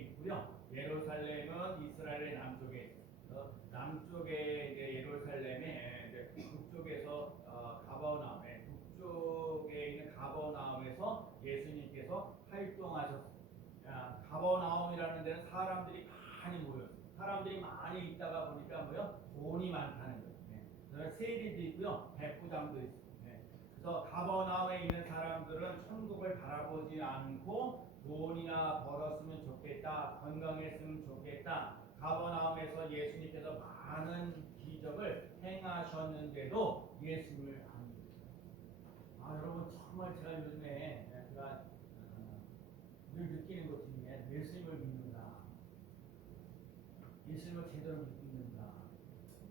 있고요. 예루살렘은 이스라엘의 남쪽에 있어요. 남쪽에 이제 예루살렘에 이제 북쪽에서 가버나움에 북쪽에 있는 가버나움에서 예수님께서 활동하셨어요. 가버나움이라는 데는 사람들이 많이 모였어요. 사람들이 많이 있다가 보니까 뭐요? 돈이 많다는 거예요. 네. 세리도 있고요, 백부장도 있어요. 네. 그래서 가버나움에 있는 사람들은 천국을 바라보지 않고 돈이나 벌었으면 좋겠다, 건강했으면 좋겠다. 가버나움에서 예수님께서 많은 기적을 행하셨는데도 예수님을 안 믿어요. 여러분 정말 제가 요즘에 제가 늘 느끼는 것 중에 예수님을 믿는다, 예수님을 제대로 믿는다,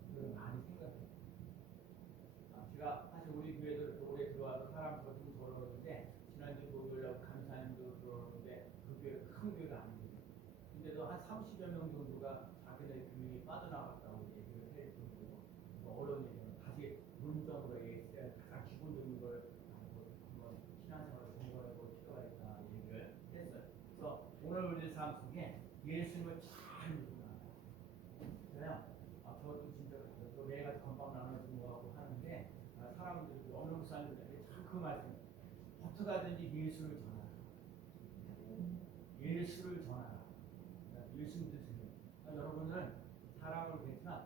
그걸 많이 생각해요. 제가 사실 우리 교회도 이렇게 오래 들어와서 사람들과 좀 들어오는데, 지난주 목요일날 감사님도 들어오는데 그 교회가 큰 교회가 아니에요. 근데도 한 30여 명 정도가 자기네 교회에 빠져나갔다고 얘기를 해 주고, 어려운 얘기는 다시 문정으로 가장 기본적인 걸 한번 신앙생활을 공부하고 필요하겠다 얘기를 했어요. 그래서 오늘 우리 삶 속에 예수님을 잘 믿고 나가요. 그래요. 저도 진짜 저 매일 건빵 나눠주고 뭐하고 하는데, 사람들이 어느 목사님들이 참 그 말씀, 어떻게 하든지 예수를 전하라. 예수를 전하라. 예수 믿으세요. 여러분은 사랑으로 됐지만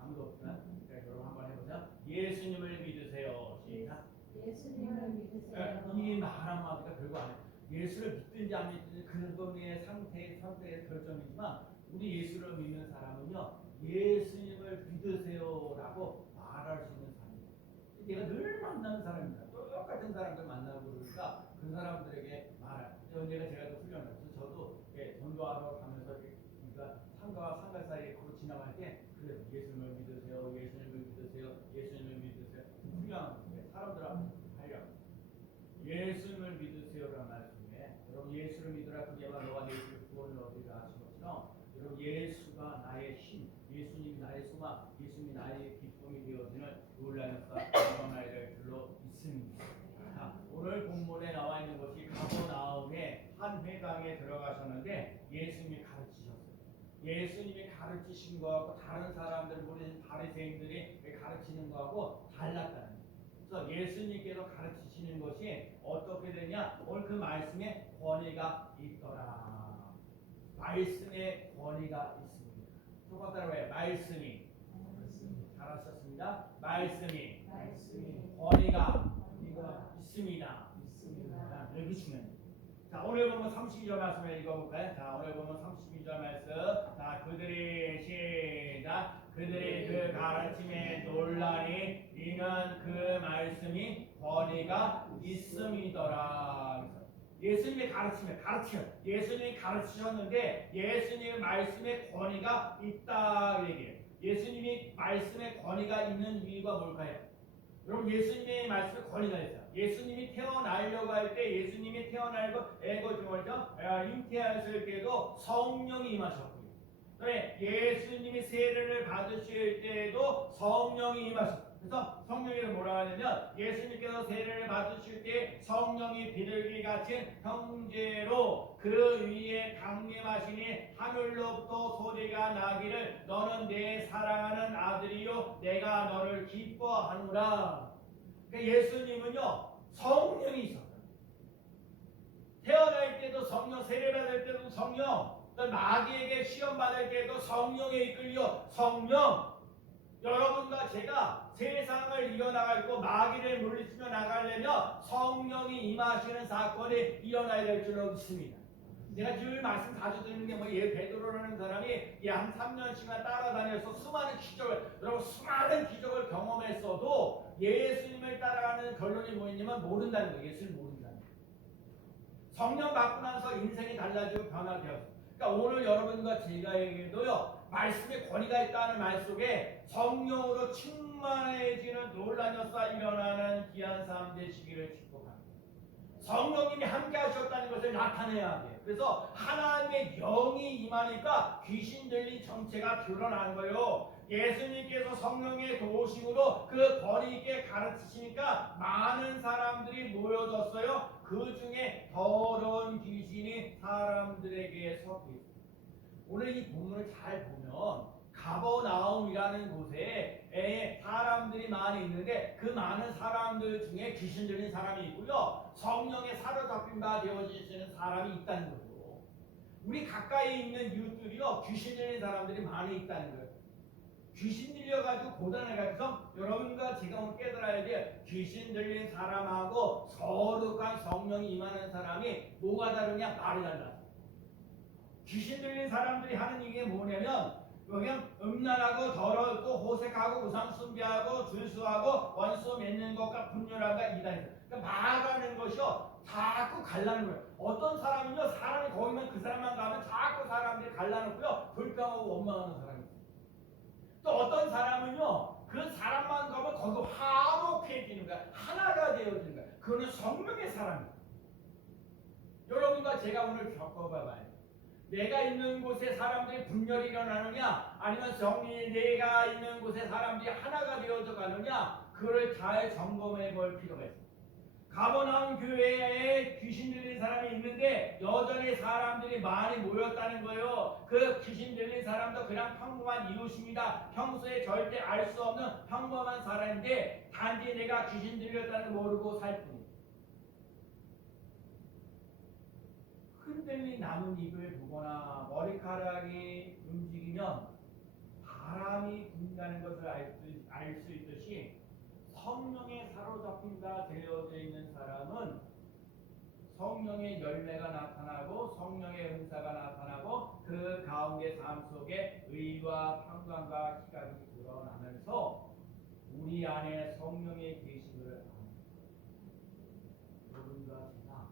아무도 없지만 여러분 한번 해보세요. 예수님을 믿으세요. 시작. 예수님을 믿으세요. 이 말 한마디가 별거 아니에요. 예수를 믿든지 안 믿든지 그분의 상태의 결정이지만, 우리 예수를 믿는 사람은요, 예수님을 믿으세요라고 말할 수 있는 사람이에요. 내가 늘 만나는 사람입니다. 똑같은 사람들 만나고 그러니까 그 사람들에게 말할. 언제가 제가 훈련을 해서 저도 전도하러 가면서 그러니까 상가와 상가 사이에 걸어 지나갈 때 그래요. 예수님을 믿으세요. 예수님을 믿으세요. 예수님을 믿으세요. 훈련하는 거예요. 사람들 앞에 하려고. 예수님을 믿으세요라는 말씀에, 여러분 예수를 믿으라 그게만 너가 내 구원을 얻으리라 하신 것처럼, 여러분 예수가 나의 힘, 예수님이 나의 소망, 예수님이 나의 기쁨이 되어지는 놀라운 역사 경험하게 될 줄로 믿습니다. 오늘 본문에 나와 있는 것이 가버나움의 한 회당에 들어가셨는데 예수님이 가르치셨어요. 예수님이 가르치신 거하고 다른 사람들, 우리 바리새인들이 가르치는 거하고 달랐다는 거예요. 그래서 예수님께서 가르치시는 것이 어떻게 되냐? 오늘 그 말씀에 권위가 있더라. 말씀에 권위가 있습니다. 조금 따라해요. 말씀이. 잘하셨습니다. 말씀이 권위가 있습니다. 여기 중요해요. 자, 오늘 보면 32절 말씀을 읽어볼까요? 자, 오늘 보면 32절 말씀. 자, 그들이 그 가르침에 놀라니 이는 그 말씀이 권위가 있음이더라. 예수님의 예수님이 가르치셨는데 예수님의 말씀에 권위가 있다 얘기해요. 예수님이 말씀에 권위가 있는 이유가 뭘까요? 여러분 예수님의 말씀에 권위가 있어요. 예수님이 태어나려고 할 때, 예수님이 태어나려고 잉태하셨을 때도 성령이 임하셨고요. 예수님이 세례를 받으실 때에도 성령이 임하셨어요. 그래서 성령이 뭐라 하냐면, 예수님께서 세례를 받으실 때 성령이 비둘기 같은 형제로 그 위에 강림하시니 하늘로부터 소리가 나기를 너는 내 사랑하는 아들이요 내가 너를 기뻐하노라. 그러니까 예수님은요 성령이 있었어요. 태어날 때도 성령, 세례 받을 때도 성령, 마귀에게 시험 받을 때도 성령에 이끌려 성령. 여러분과 제가 세상을 이겨나가고 마귀를 물리치며 나가려면 성령이 임하시는 사건이 일어나야 될 줄로 믿습니다. 제가 늘 말씀 자주 드리는 게 베드로라는 사람이 한 3년씩만 따라다녀서 수많은 기적을 경험했어도 예수님을 따라가는 결론이 뭐였냐면 모른다는 거예요. 예수를 모른다는 거예요. 성령 받고 나서 인생이 달라지고 변화되었어요. 그러니까 오늘 여러분과 제가에게도요 말씀에 권위가 있다는 말 속에 성령으로 충만해지는 놀라운 역사 일어나는 귀한 삶 되시기를 축복합니다. 성령님이 함께 하셨다는 것을 나타내야 돼요. 그래서 하나님의 영이 임하니까 귀신 들린 정체가 드러난 거예요. 예수님께서 성령의 도우심으로 그 권위 있게 가르치시니까 많은 사람들이 모여졌어요. 그 중에 더러운 귀신이 사람 사람들에게 섞여 있습니다. 오늘 이 본문을 잘 보면 가버나움이라는 곳에 사람들이 많이 있는데 그 많은 사람들 중에 귀신 들린 사람이 있고요. 성령에 사로잡힌 바 되어지시는 사람이 있다는 거죠. 우리 가까이 있는 이웃들이요. 귀신 들린 사람들이 많이 있다는 거예요. 귀신 들려가지고 고단해가지고 여러분과 제가 오늘 깨달아야 돼. 귀신 들린 사람하고 거룩한 성령이 임하는 사람이 뭐가 다르냐? 말이 달라. 귀신 들린 사람들이 하는 얘기 뭐냐면 그냥 음란하고 더럽고 호색하고 우상 숭배하고 줄수하고 원수 맺는 것과 분열함과 이단이다. 그러니까 말하는 것이요 자꾸 갈라는 거예요. 어떤 사람은요 사람이 거기면 그 사람만 가면 자꾸 사람들이 갈라놓고요 불평하고 원망하는 사람이 있어요. 또 어떤 사람은요 그 사람만 가면 거기 화목해지는 거야. 하나가 되어지는 거야. 그거는 성령의 사람이에요. 여러분과 제가 오늘 겪어봐봐요. 내가 있는 곳에 사람들이 분열이 일어나느냐 아니면 정리 내가 있는 곳에 사람들이 하나가 되어져 가느냐 그걸 잘 점검해 볼 필요가 있습니다. 가버나움 교회에 귀신 들린 사람이 있는데 여전히 사람들이 많이 모였다는 거예요. 그 귀신 들린 사람도 그냥 평범한 이웃입니다. 평소에 절대 알 수 없는 평범한 사람인데 단지 내가 귀신 들렸다는 걸 모르고 살 뿐입니다. 흔들린 나뭇잎을 보거나 머리카락이 움직이면 바람이 분다는 것을 알 수 있듯이 성령에 사로잡힌 바 되어져 있는 사람은 성령의 열매가 나타나고 성령의 은사가 나타나고 그 가운데 삶 속에 의와 평강과 희락이 드러나면서 우리 안에 성령의 계심을 압니다. 여러분과 제가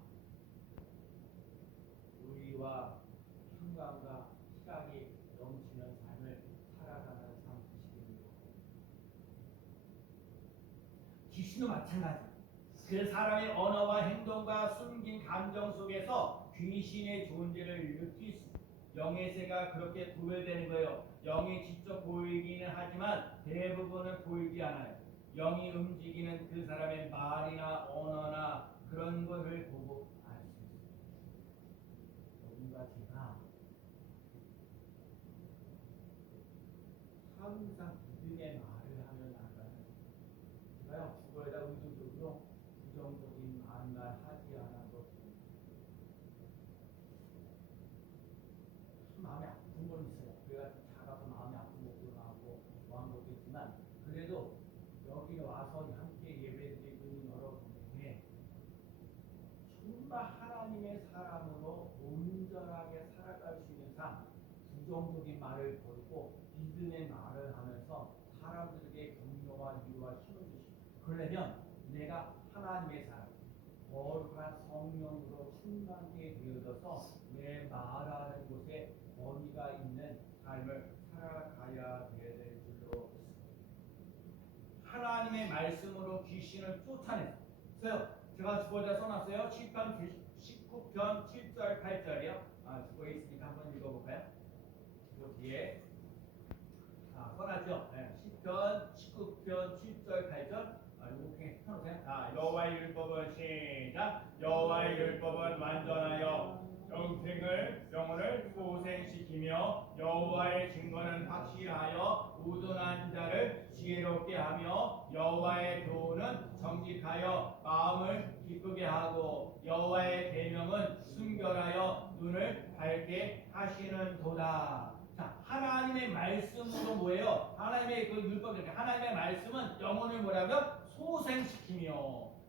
의와 평강과 희락이 넘치는 삶을 살아가는 삶 되시기를 바랍니다. 귀신도 마찬가지. 그 사람의 언어와 행동과 숨긴 감정 속에서 귀신의 존재를 느낄 수 있습니다. 영의 세가 그렇게 구별되는 거예요. 영이 직접 보이기는 하지만 대부분은 보이지 않아요. 영이 움직이는 그 사람의 말이나 언어나 그런 것을 보고 알 수 있습니다. 여러분과 제가 항상 믿음의 말을 하며 나가는 제가요 죽어야 의도적으로 부정적인 말만 하지 않아도 마음이 아픈 건 있어요. 내가 작아서 마음이 아픈 것도 나고 뭐한 것도 있지만 그래도 여기 와서 함께 예배드리고 있는 여러분에게 정말 하나님의 사람으로 온전하게 살아갈 수 있는 삶, 부정적인 말을 버리고 믿음의 말을 하면서 사람들에게 격려와 위로와 힘을 주시고 그러려면 내가 하나님의 사람, 거룩한 성령으로 충만하게 되어져서 내 말하는 곳에 권위가 있는 삶을 살아가야 될 줄로 믿습니다. 하나님의 말씀으로 귀신을 쫓아냈어요. 제가 주보자 써놨어요. 19편 7절 8절이요. 주보에 있으니까 한번 읽어볼까요? 그 뒤에 써놨죠. 10편 19편 7절 8절 이렇게 펴놓으세요. 여호와의 율법은 시작. 여호와의 율법은 완전하여 영혼을 소생시키며 여호와의 증거는 확실하여 우둔한 자를 지혜롭게 하며 여호와의 교훈은 정직하여 마음을 기쁘게 하고 여호와의 계명은 순결하여 눈을 밝게 하시는도다. 자, 하나님의 말씀으로 뭐예요? 하나님의 그 율법 이렇게 하나님의 말씀은 영혼을 뭐라고요? 소생시키며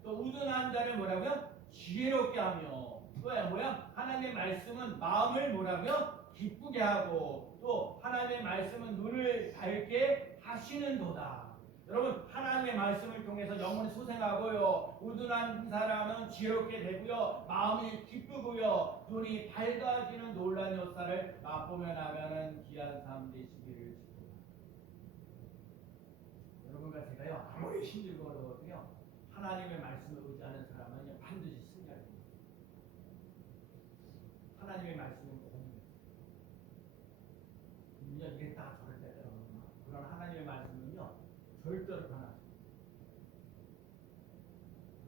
또 우둔한 자를 뭐라고요? 지혜롭게 하며 또 뭐야? 하나님의 말씀은 마음을 뭐라고요? 기쁘게 하고 또 하나님의 말씀은 눈을 밝게 하시는도다. 여러분 하나님의 말씀을 통해서 영혼이 소생하고요. 우둔한 사람은 지혜롭게 되고요. 마음이 기쁘고요. 눈이 밝아지는 놀라운 역사를 맛보며 나가는 귀한 삶 되시기를 축복합니다. 여러분과 제가요 아무리 힘들고 어려워도요 하나님의 말씀을 의지하는 사람은 반드시 승리할 겁니다. 하나님의 말씀은 공입니다. 이랬다 저랬다 그런 하나님의 말씀은요 절대로 변하지.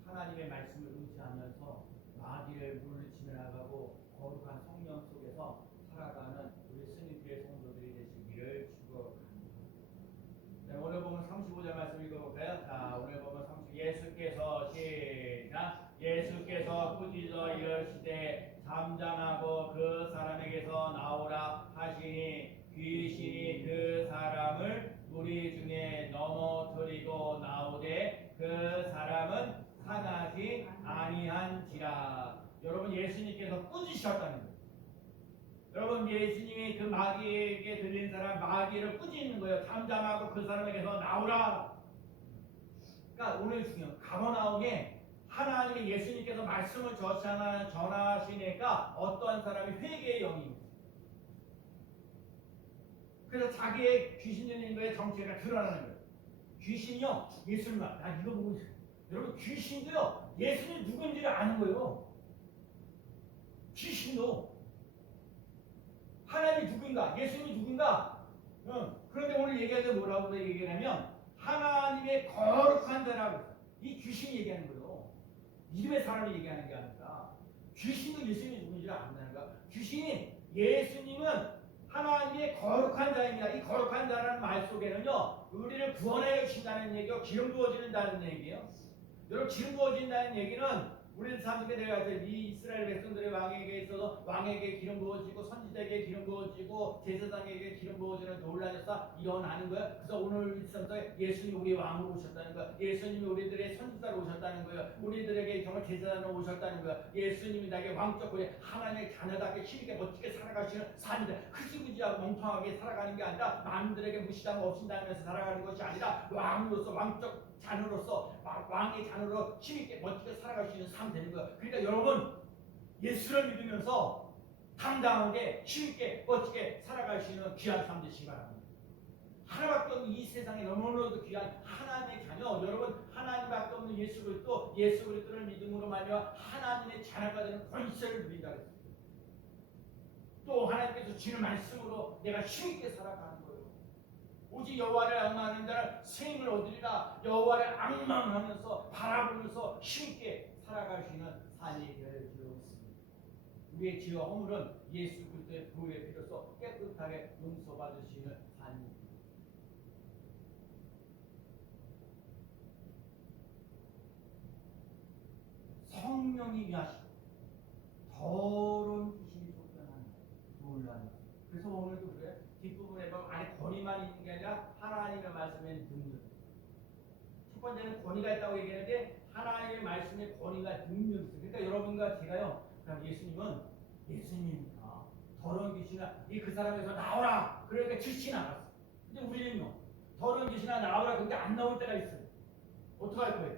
하나님의 말씀을 의지하면서 마귀를 물리치며 나가고 거룩한 성령 속 이르시되 잠잠하고 그 사람에게서 나오라 하시니 귀신이 그 사람을 무리 중에 넘어뜨리고 나오되 그 사람은 상하지 아니한지라. 여러분, 예수님께서 꾸짖으셨다는 거예요. 여러분, 예수님이 그 마귀에게 들린 사람 마귀를 꾸짖는 거예요. 잠잠하고 그 사람에게서 나오라. 그러니까 오늘 중요한 가버나움에 하나님이 예수님께서 말씀을 전하시니까 어떠한 사람이 회개의 영이 있어요. 그래서 자기의 귀신 들린 거에 정체가 드러나는 거예요. 귀신이요, 예수님, 나 이거 보고 있어요. 여러분, 귀신도요, 예수님 누군지를 아는 거예요. 귀신도 하나님이 누군가, 예수님이 누군가. 그런데 오늘 얘기하는 게 뭐라고 얘기하냐면 하나님의 거룩한 자라고. 이 귀신이 얘기하는 거예요. 믿음의 사람이 얘기하는 게 아니라 귀신도 예수님이 누군지를 안다는 거야. 귀신이 예수님은 하나님의 거룩한 자입니다. 이 거룩한 자라는 말 속에는요, 우리를 구원해 주신다는 얘기요, 기름 부어진다는 얘기예요. 여러분, 기름 부어진다는 얘기는 우리는 사람들이 내가 이 이스라엘 백성들의 왕에게 있어서 왕에게 기름 부어지고 선지자에게 기름 부어지고 제사장에게 기름 부어지는 놀라운 역사 일어나는 거야. 그래서 오늘 일상에 예수님이 우리 왕으로 오셨다는 거야. 예수님이 우리들의 선지자로 오셨다는 거야. 우리들에게 정말 제사장으로 오셨다는 거야. 예수님이 나에게 왕적 권위, 하나님의 자녀답게 힘있게 멋지게 살아가시는 삶이다. 흐지부지하고 멍청하게 살아가는 게 아니라 남들에게 무시당하고 없인당하면서 살아가는 것이 아니라 왕으로서 왕적 자녀로서 왕의 자녀로 힘있게 멋지게 살아갈 수 있는 삶 되는 거예요. 그러니까 여러분, 예수를 믿으면서 당당하게 힘있게 멋지게 살아갈 수 있는 귀한 삶 되시기 바랍니다. 하나밖에 없는 이 세상에 너무나도 귀한 하나님의 자녀, 여러분, 하나님밖에 없는 예수 그리스도를 믿음으로 말미암아 하나님의 자녀가 되는 권세를 누린다 그랬어요. 또 하나님께서 주는 말씀으로 내가 힘있게 살아가는 거예요. 오직 여호와를 악망하는 자는 새 힘을 얻으리라. 여호와를 악망하면서 바라보면서 힘있게 살아갈 수 있는 삶이 되기를 기도했습니다. 우리의 죄와 허물은 예수 그리스도의 보혈의 피로써 깨끗하게 용서받으시는 삶입니다. 성령이 위하시고 더러운 귀신이 쫓겨나는 놀라는. 그래서 오늘도 그래. 뒷부분에 보면 안에 권위만 있는 게 아니라 하나님의 말씀의 능력. 첫 번째는 권위가 있다고 얘기하는데 하나님의 말씀의 권위가 능력이 있어요. 그러니까 여러분과 제가요, 그럼 예수님이니까 더러운 귀신아 그 사람에서 나오라. 그러니까 귀신이 나갔어. 근데 우리는요, 더러운 귀신아 나오라. 근데 안 나올 때가 있어요. 어떡할 거예요?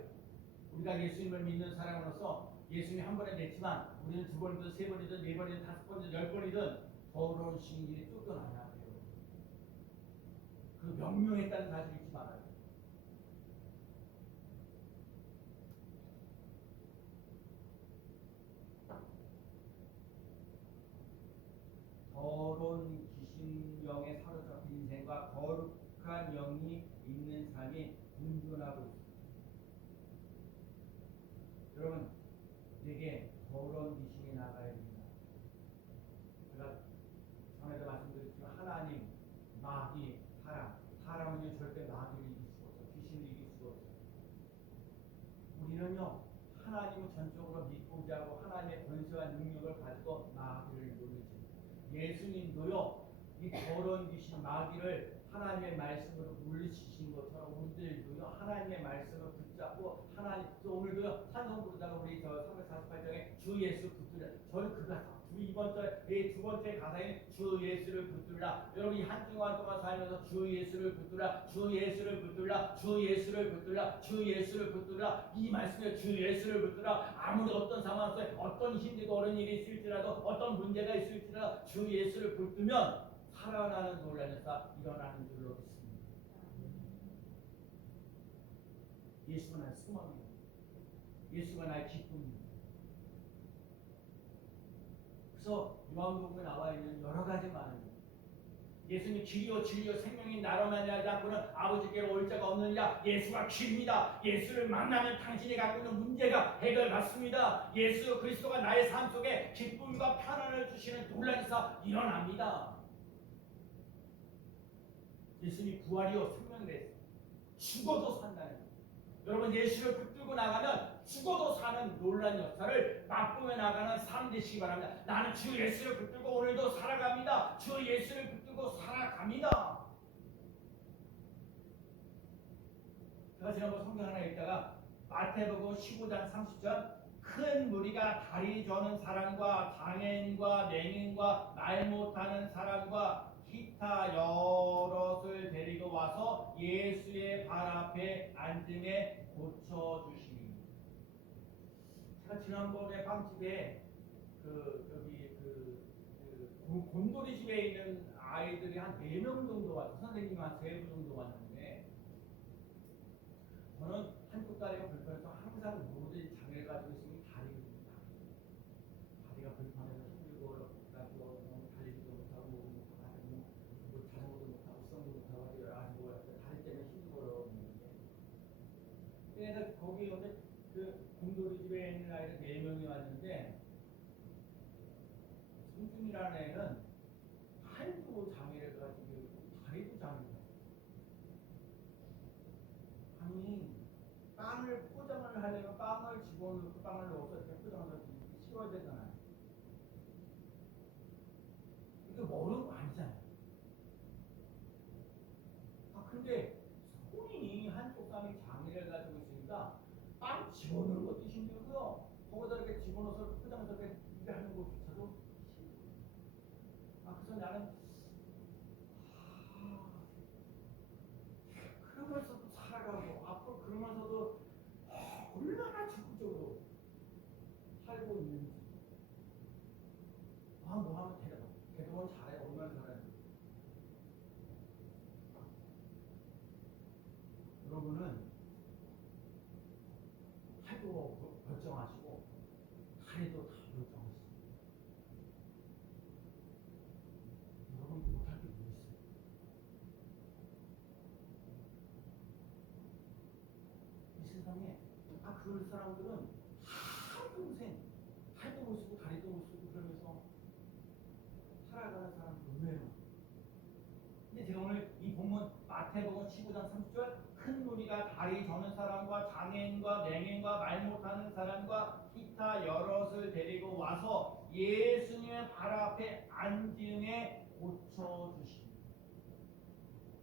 우리가 예수님을 믿는 사람으로서 예수님이 한 번에 냈지만 우리는 두 번이든 세 번이든 네 번이든 다섯 번이든 열 번이든 더러운 신들이 쫓겨나야 돼요. 그 명령했다는 사실 잊지 말아요. 더러운 귀신병에 사로잡힌 인생과 거룩한 영이 있는 삶이 공존하고 있습니다. 여러분, 내게 더러운 귀신이 나가야 됩니다. 제가 전에도 말씀드렸지만 하나님, 마귀, 사람은요 절대 마귀를 이길 수가 없어요. 귀신을 이길 수가 없어요. 우리는요 하나님을 전적으로 믿고 의지하고 하나님의 권세와 능력을 가지고 마귀를 물리칩니다. 예수님도요 이 더러운 귀신 마귀를 하나님의 말씀으로 물리치신 것처럼 우리들도요 하나님의 말씀을 붙잡고 하나님, 또 오늘도요 찬송 부르다가 우리 348장에 주 예수 붙들라. 저는 그 가사, 두 번째 가사인 주 예수를 붙들라. 여러분 이 한 주간 동안 살면서 주 예수를 붙들라, 주 예수를 붙들라, 주 예수를 붙들라, 주 예수를 붙들라. 이 말씀에 주 예수를 붙들라. 아무리 어떤 상황 속에 어떤 힘들고 어려운 일이 있을지라도 어떤 문제가 있을지라도 주 예수를 붙들면 살아나는 놀라는 역사 일어나는 줄로 믿습니다. 예수가 나의 소망입니다. 예수가 나의 기쁨입니다. 그래서 요한복음에 나와 있는 여러 가지 말입니다. 예수님 길이요 진리요 생명인 나로 말미암지 않고는 아버지께로 올 자가 없느니라. 예수가 길입니다. 예수를 만나면 당신이 갖고 있는 문제가 해결받습니다. 예수 그리스도가 나의 삶 속에 기쁨과 편안을 주시는 놀라운 역사 일어납니다. 예수님이 부활이요 생명이 됐어요. 죽어도 산다는 거예요. 여러분 예수를 붙들고 나가면 죽어도 사는 놀란 역사를 맛보며 나가는 삶 되시기 바랍니다. 나는 주 예수를 붙들고 오늘도 살아갑니다. 주 예수를 붙들고 살아갑니다. 제가 지난번 성경 하나 읽다가 마태복음 15장 30절 큰 무리가 다리 저는 사람과 장애인과 맹인과 말 못하는 사람과 기타 여럿을 데리고 와서 예수의 발 앞에 앉음에 고쳐주시니. 제가 지난번에 빵집에 곰돌이 집에 있는 아이들이 한 4명 정도 왔어요. 선생님 한 3분 정도 왔는데 저는 한쪽 다리가 불편해서 항상 모든 장애를 가지고 있으면 다리가 불편해서 힘들고 가지고 달리지도 못하고 뭐 자전거도 못하고 수영도 못하고 여러 가지 다리 때문에 힘들어 있는데 그래서 거기 오늘 그 곰돌이 집에 있는 아이들 4명이 왔는데 승준이라는 애는 팔도 장애를 가지고 있고 다리도 장애가 아니 빵을 포장을 하려면 빵을 집어넣고 빵을 넣어서 이렇게 포장해서 씌워야 되잖아요. 이거 어려운 거 아니잖아요. 근데 손이 한쪽 땀이 장애를 가지고 있으니까 빵 집어넣는 것도 힘들고요. 거기다 이렇게 집어넣어서 포장해서 이렇게 하는 것조차도 그래서 나는 그러면서도 살아가고 앞으로 그러면서도 얼마나 적극적으로 살고 있는지 뭐 하면 대동은 잘해 얼마나 잘해. 여러분은 팔도 결정하시고 다리도 다 결정하시고 여러분이 못할 게 뭐 있어요? 이 세상에 그런 사람들은 평생 팔도 못 쓰고 다리도 못 쓰고 그러면서 살아가는 사람이 의외로. 근데 제가 오늘 이 본문 마태복음 15장 30절 큰 무리가 다리 저는 사람과 장애인과 맹인과 말 못하는 사람과 기타 여럿을 데리고 와서 예수님의 발 앞에 앉음에 고쳐주십니다.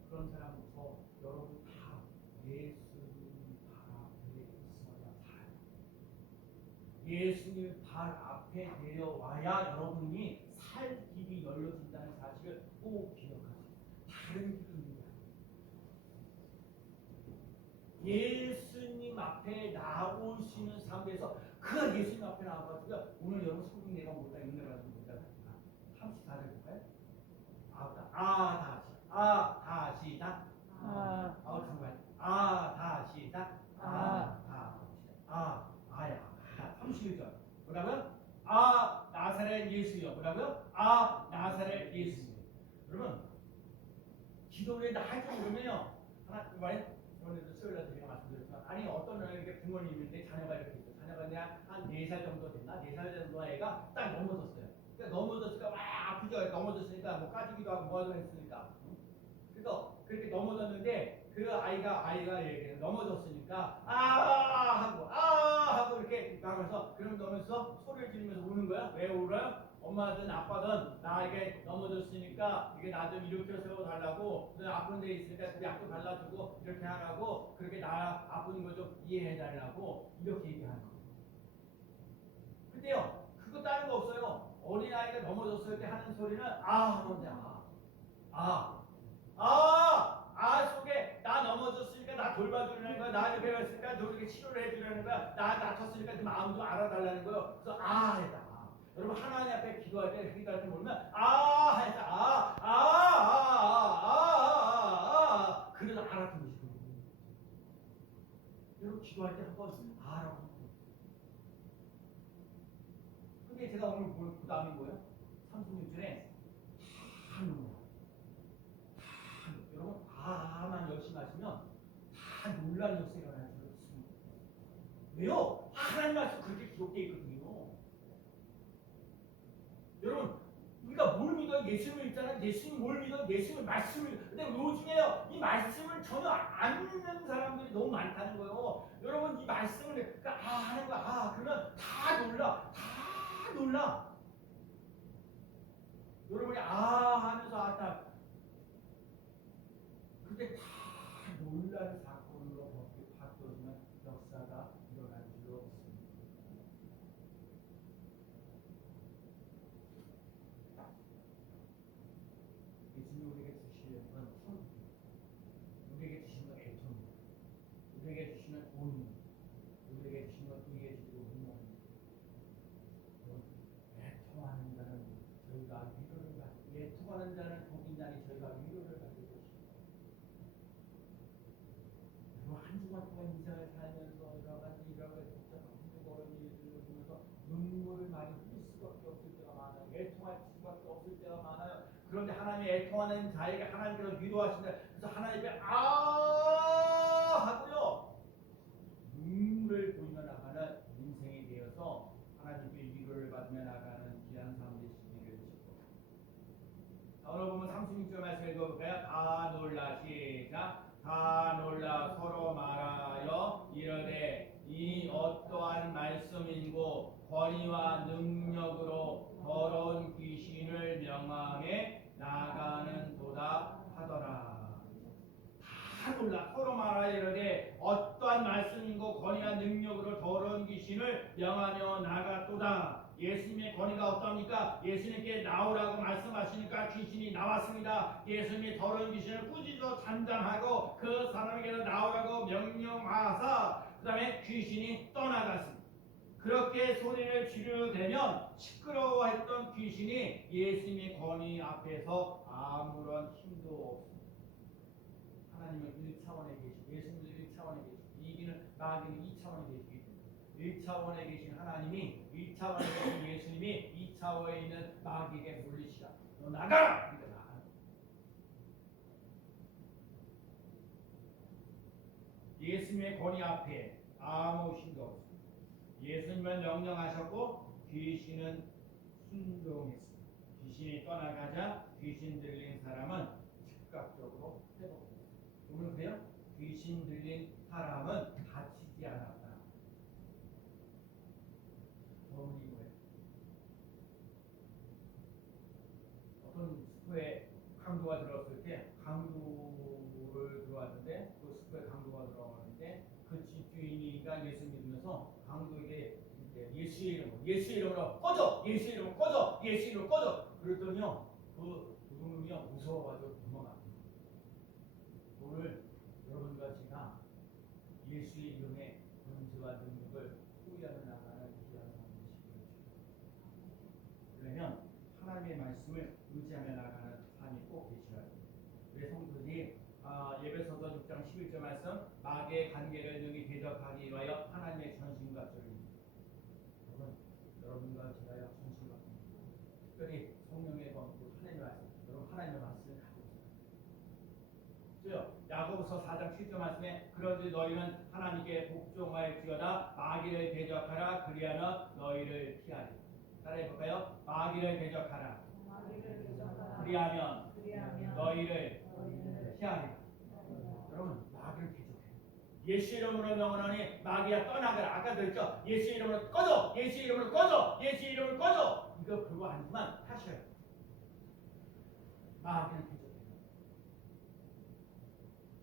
그런 사람부터 여러분 다 예수님 발 앞에 있어야 살아요. 예수님 발 앞에 내려와야 여러분이 살 길이 열려진다는 사실을 꼭 기억하세요. 다른 길은 예수님 앞에 나오시는 삶에서 그 예수님 앞에 나와가지고 오늘 여러분 성경 내가 뭐다 읽느라고 보니까 34절 볼까요? 다시 다 다시 다 아야 31절 뭐라고요? 나사렛 예수여 뭐라고요? 나사렛 예수여. 여러분 기도를 할 줄 모르면요 하나 말해 오늘도 수요일날 제가 말씀드렸지만 어떤 이렇게 부모님이 있는데 자녀가 이렇게 있어요. 자녀가 그냥 한 4살 정도 됐나? 4살 정도 애가 딱 넘어졌어요. 그러니까 넘어졌으니까 막 아프죠. 넘어졌으니까 뭐 까지기도 하고 뭐하도 했으니까. 그래서 그렇게 넘어졌는데 그 아이가 이렇게 넘어졌으니까 하고 이렇게 나가서 그럼 넘어서 소리를 지르면서 우는 거야. 왜 울어요? 엄마든 아빠든 나에게 넘어졌으니까 이게 나 좀 일으켜 세워달라고 아픈 데 있으니까 그 약도 발라주고 이렇게 하라고 그렇게 나 아픈 거 좀 이해해달라고 이렇게 얘기하는 거예요. 근데요 그거 다른 거 없어요. 어린아이가 넘어졌을 때 하는 소리는 하면 돼. 속에 나 넘어졌으니까 나 돌봐주려는 거야. 나 이렇게 했으니까 너 이렇게 치료를 해주려는 거야. 나 다쳤으니까 그 마음 좀 알아달라는 거예요. 그래서 했다. 여러분 하나님 앞에 기도할 때 기도할 때 모르면 했다. 그래서 알아듣는 거예요. 여러분 기도할 때 한번 라고 하는 거예요. 근데 제가 오늘 그 다음이 뭐예요? 36절에 여러분 만 열심히 하시면 다 놀라운 역사가 일어날 줄 믿습니다. 왜요? 하나님 말씀 그렇게 기록되어 있거든요. 여러분 우리가 뭘 믿어야 우리가 예수님을 믿잖아. 예수님 뭘 믿어? 예수님의 말씀을 믿어. 근데 요즘에요, 이 말씀을 전혀 안 믿는 사람들이 너무 많다는 거예요. 여러분, 이 말씀을 그러니까 하는 거야. 그러면 다 놀라. 다 놀라. 여러분이 하면서 다 그때 다 놀란 사건으로 바뀌어지는 역사가 일어날 줄 없습니다. 예수님이 우리에게 주시는 건 천국입니다. 우리에게 주시는 건 애통입니다. 우리에게 주시는 온입니다. 우리에게 주시는 건 의에 주시고 분명입니다. 애통하는 자는 저희가 위로를 받고, 애통하는 자는 복인 자니 저희가 위로를 받을 것입니다. 한 주간 동안 인생을 살면서 여러 가지 복잡한 힘들고 일들을 보면서 눈물을 많이 흘릴 수밖에 없을 때가 많아요. 애통할 수밖에 없을 때가 많아요. 그런데 하나님이 애통하는 자에게 하나님께서 위로하신다. 그래서 하나님께 하고요, 눈물을 보이며 나가는 인생이 되어서 하나님께 위로를 받으며 나가는 귀한 삶 되시기를 축복합니다. 자, 오늘 보면 36절 말씀 읽어볼까요? 다 놀라. 시작. 다 놀라 서로 말하여 이르되 이 어떠한 말씀인고 권위와 능력으로 더러운 귀신을 명함에 나가는도다 하더라. 다 놀라 서로 말하여 이르되 어떠한 말씀인고 권위와 능력으로 더러운 귀신을 명하며 나갔도다. 예수님의 권위가 어떠합니까? 예수님께 나오라고 말씀하시니까 귀신이 나왔습니다. 예수님이 더러운 귀신을 꾸짖어 잔잔하고 그 사람에게서 나오라고 명령하사 그 다음에 귀신이 떠나갔습니다. 그렇게 소리를 지르되면 시끄러워했던 귀신이 예수님의 권위 앞에서 아무런 힘도 없습니다. 하나님은 1차원에 계시고 예수님도 1차원에 계시고 이기는 마귀는 2차원에 계시기 때문에 1차원에 계신 하나님이 1차원에 계신 예수님이 2차원에 있는 마귀에게 물리시라. 너 나가라! 그러니까 나가라. 예수님의 권위 앞에 아무 힘도 없습니다. 예수님은 명령하셨고 귀신은 순종했습니다. 귀신이 떠나가자 귀신 들린 사람은 즉각적으로 회복됩니다. 오늘 그래요? 귀신 들린 사람은 다치지 않았다. 어머니 왜? 어떤 스포에 강도가 들어왔을 때 강도를 들어왔는데 그 스포에 강도가 들어왔는데 그 집주인이가 예수 믿으면서 강도에게 예수의 이름으로 꺼져! 예수의 이름으로 꺼져! 예수의 이름으로 꺼져! 그랬더니요 그 놈이요 무서워가지고 도망갑니다. 오늘 여러분과 제가 예수의 이름의 권세와 능력을 소유하며 나가는 귀한 삶 되시기를 축복합니다. 그러면 하나님의 말씀을 의지하며 나가는 삶이 꼭 되시라. 우리 성도들이 예배서서 6장 11절 말씀 마귀의 관계를 능히 대적하기 위하여 하나님의 전신갑주를 여러분과 제가요 전신갑주입니다. 특별히 성령의 권고 하나님의 말씀, 여러분 하나님의 말씀을 가지고 있어요. 야고보서 4장 7절 말씀에 그런지 너희는 하나님께 복종할지어다 마귀를 대적하라 그리하면 너희를 피하리라. 따라해볼까요? 마귀를 대적하라 그리하면 너희를 피하리라. 여러분 마귀를 대적해요. 예수 이름으로 명하노니 마귀야 떠나가라. 아까 그랬죠? 예수 이름으로 꺼져! 예수 이름으로 꺼져! 예수 이름으로 꺼져! 이거 그거 아니지만 하셔야 돼요. 마귀를 대적해요.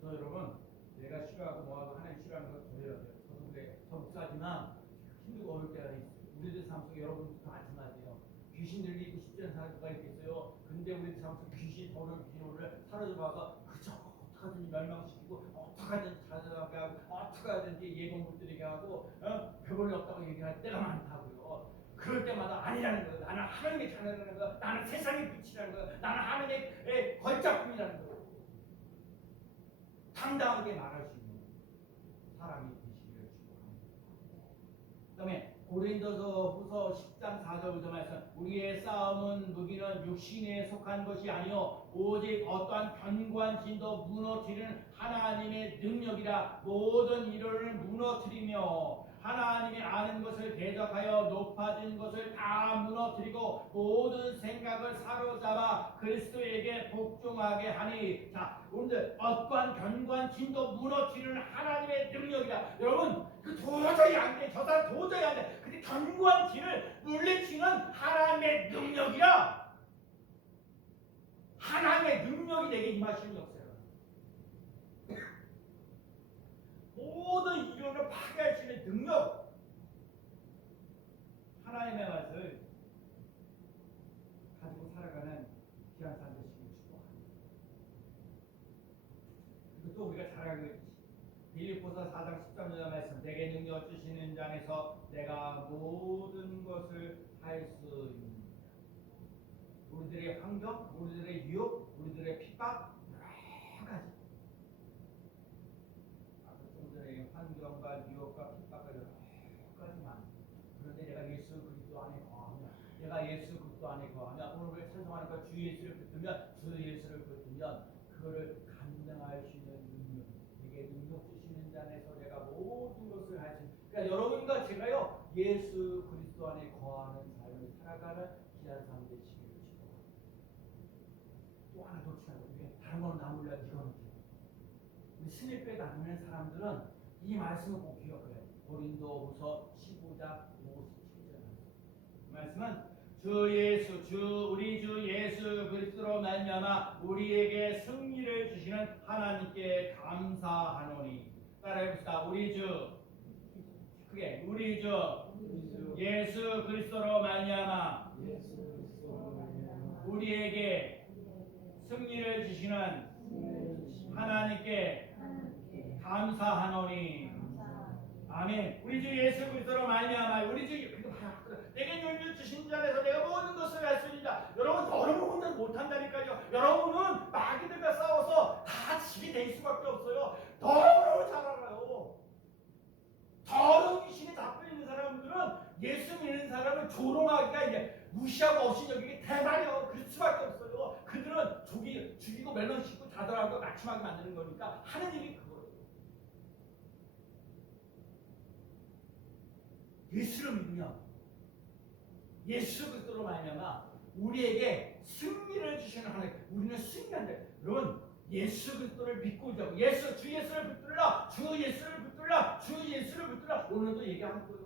저 여러분 내가 싫어하고 뭐하고 하나님 싫어하는 거 도려야 돼요. 저도 그래. 저 목사지만 힘들고 어려울 때가 있어요. 우리들 삶 속에 여러분도 마찬가지예요. 귀신 들리고 싶지 않은 사람 누가 있겠어요. 근데 우리 삶 속에 귀신 더러운 귀신을 사로잡아서 그저 어떡하든지 멸망시키고 어떡하든지 찾아가게 하고 어떡하든지 예고 못 드리게 하고 배볼이 없다고 얘기할 때가 많다고요. 그럴 때마다 아니라는 거예요. 나는 하나님의 자녀라는 거예요. 나는 세상의 빛이라는 거예요. 나는 하나님의 걸작품이라는 거예요. 당당하게 말할 수 있는 사람이 되시기를 축복합니다. 그 다음에 고린도서 후서 10장 4절부터 말씀 우리의 싸움은 무기는 육신에 속한 것이 아니요 오직 어떠한 견고한 진도 무너뜨리는 하나님의 능력이라 모든 이론을 무너뜨리며 하나님이 아는 것을 대적하여 높아진 것을 다 무너뜨리고 모든 생각을 사로잡아 그리스도에게 복종하게 하니. 자, 오늘 어떠한 견고한 진도 무너뜨리는 하나님의 능력이다. 여러분, 그 도저히 안 돼. 저 사람 도저히 안 돼. 근데 견고한 진을 물리치는 하나님의 능력이야. 하나님의 능력이 내게 임하시는 역사야. 모든 이론을 파괴할 수 있는 능력. 하나님의 말씀을 가지고 살아가는 귀한 삶 되시길 축복합니다. 그리고 또 우리가 잘 알고 있지. 빌립보서 4장 13절 말씀, 내게 능력 주시는 자 안에서 내가 모든 것을 할 수 있습니다. 우리들의 환경, 우리들의 유혹, 우리들의 핍박, 여러 가지. 좀 전에 환경과 유혹과 핍박을 여러 가지만. 그런데 내가 예수 그리스도 안에 거하며, 내가 예수 그리스도 안에 거하며, 오늘 찬송하니까 주 예수를 붙들면, 주 예수를 붙들면 그거를 감당할 수 있는 능력. 내게 능력 주시는 자 안에서 내가 모든 것을 할 수 있는. 그러니까 여러분과 제가요 예수 그리스도 안에 거하는 삶을 살아가는 귀한 삶 되시기를 축복합니다. 또 하나 더 추가하고, 이게 다른 거는 나 몰라, 이거는 우리 스니프에 다니는 사람들은 이 말씀을 꼭 기억해요. 고린도후서 15장 57절 말씀은 우리 주 예수 그리스도로 말미암아 우리에게 승리를 주시는 하나님께 감사하노니. 따라해봅시다. 우리 주 예수 그리스도로 말미암아 우리에게 승리를 주시는 하나님께 감사하노니. 아멘. 우리 주 예수 그리스도로 말미암아 우리 주 내게 능력 주신 자 안에서 내가 모든 것을 할 수 있다. 여러분 혼자 못한다니까요. 여러분은 마귀들과 싸워서 다 지게 될 수밖에 없어요. 너무 잘 알아요. 더러운 귀신에 잡혀 있는 사람들은 예수 믿는 사람을 조롱하기가 이제 무시하고 없이 여기게 대단해요. 그럴 수밖에 없어요. 그들은 죽이고 멸망시키고 자살하고 낙심하게 만드는 거니까 하는 일이 그거예요. 예수를 믿으면 예수 그리스도로 말미암아 우리에게 승리를 주시는 하나님. 우리는 승리한다. 여러분, 예수 그리스도를 믿고 있자고. 주 예수를 붙들라. 주 예수를 붙들라. 주 예수를 붙들라. 오늘도 얘기하는 거예요.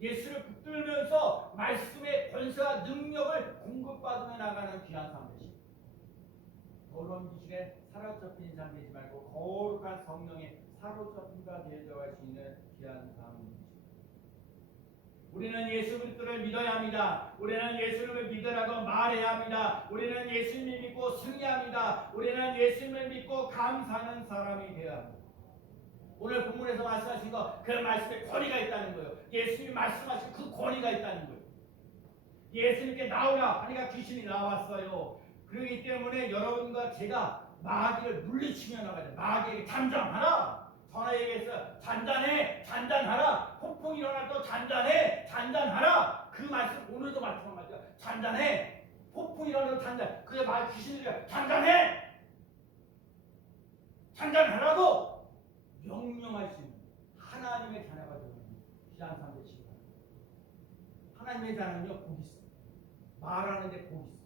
예수를 붙들면서 말씀의 권세와 능력을 공급받으며 나가는 귀한 삶 되시. 더러운 귀신에 사로잡힌 삶 되지 말고 거룩한 성령에 사로잡힌 자 되어갈 수 있는 귀한 삶 되시. 우리는 예수 그리스도를 믿어야 합니다. 우리는 예수님을 믿으라고 말해야 합니다. 우리는 예수님을 믿고 승리합니다. 우리는 예수님을 믿고 감사하는 사람이 되어야 합니다. 오늘 본문에서 말씀하신 거, 그 말씀에 권위가 있다는 거예요. 예수님이 말씀하신 그 권위가 있다는 거예요. 예수님께 나오라 하니까 귀신이 나왔어요. 그렇기 때문에 여러분과 제가 마귀를 물리치며 나가야 돼요. 마귀에게 잠잠하라. 전하 얘기했어요. 잔잔하라. 폭풍이 일어나도 잔잔하라. 그 말씀 오늘도 마찬가지야. 잔잔해. 폭풍이 일어나도 잔잔해. 그게 말 귀신들이 잔잔하라고 명령할 수 있는 하나님의 자녀가 되는 귀한 삶 되시기 바랍니다. 하나님의 자녀는요 복이 있어요. 말하는데 복이 있어요.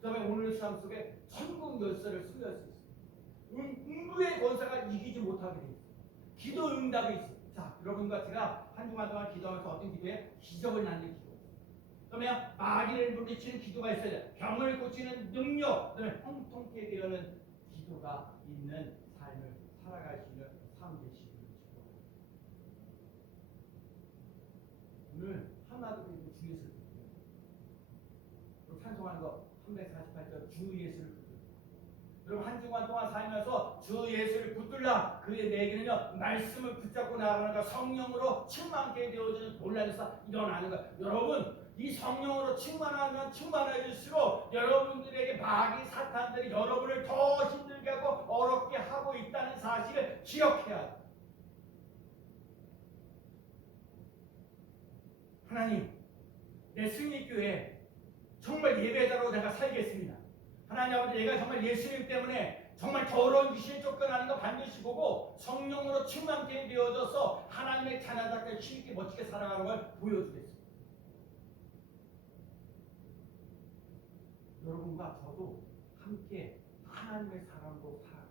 그다음에 오늘 삶 속에 천국 열쇠를 수여할 수 있어요. 음부의 권세가 이기지 못하게 돼 있어요. 기도 응답이 있어요. 자, 여러분과 제가 한 주간 동안 기도하면서 어떤 기도에 기적을 낳는 기도. 그러면 마귀를 물리치는 기도가 있어야 돼. 병을 고치는 능력, 그다음에 형통케 되는 기도가 있는 삶을 살아갈 수 있는 삶 되시기를 축복합니다. 오늘 하나도 그리고 주 예수를 붙들어요. 또 찬송하는 거 348절 주 예수를 붙들어요. 여러분 한 주간 동안 살면서 주 예수를 붙들라. 그의 내게는요 말씀을 붙잡고 나아가는 거, 성령으로 충만하게 되어지는 놀라면서 일어나는 거. 여러분 이 성령으로 충만하면 충만해질수록 여러분들에게 마귀 사탄들이 여러분을 더 힘들게 하고 어렵게 하고 있다는 사실을 기억해야 해요. 하나님, 내 승리교회 정말 예배자로 내가 살겠습니다. 하나님 아버지, 내가 정말 예수님 때문에 정말 더러운 귀신에 쫓겨나는 거 반드시 보고 성령으로 충만케 되어져서 하나님의 자녀답게 쉽게 멋지게 살아가는 걸 보여주겠습니다. 여러분과 저도 함께 하나님의 사람으로 살아갑니다.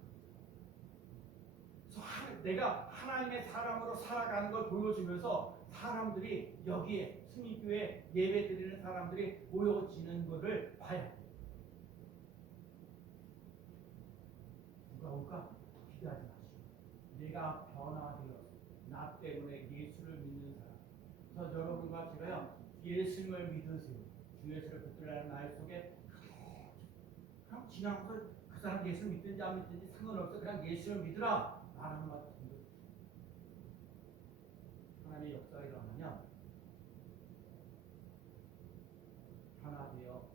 내가 하나님의 사람으로 살아가는 걸 보여주면서 사람들이 여기에 승리교회 예배 드리는 사람들이 모여지는 것을 봐야 돼요. 누가 올까? 기대하지 마시고 내가 변화되어 나 때문에 예수를 믿는 사람. 그래서 여러분과 제가요 예수님을 믿으세요. 주 예수를 붙들라는 말 속에 그냥 지나가서 그 사람 예수 믿든지 안 믿든지 상관없어. 그냥 예수를 믿으라 말하는 것 같은데 하나님의 역사가 일어나면 변화되어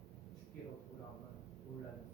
주께로 돌아오는 놀라운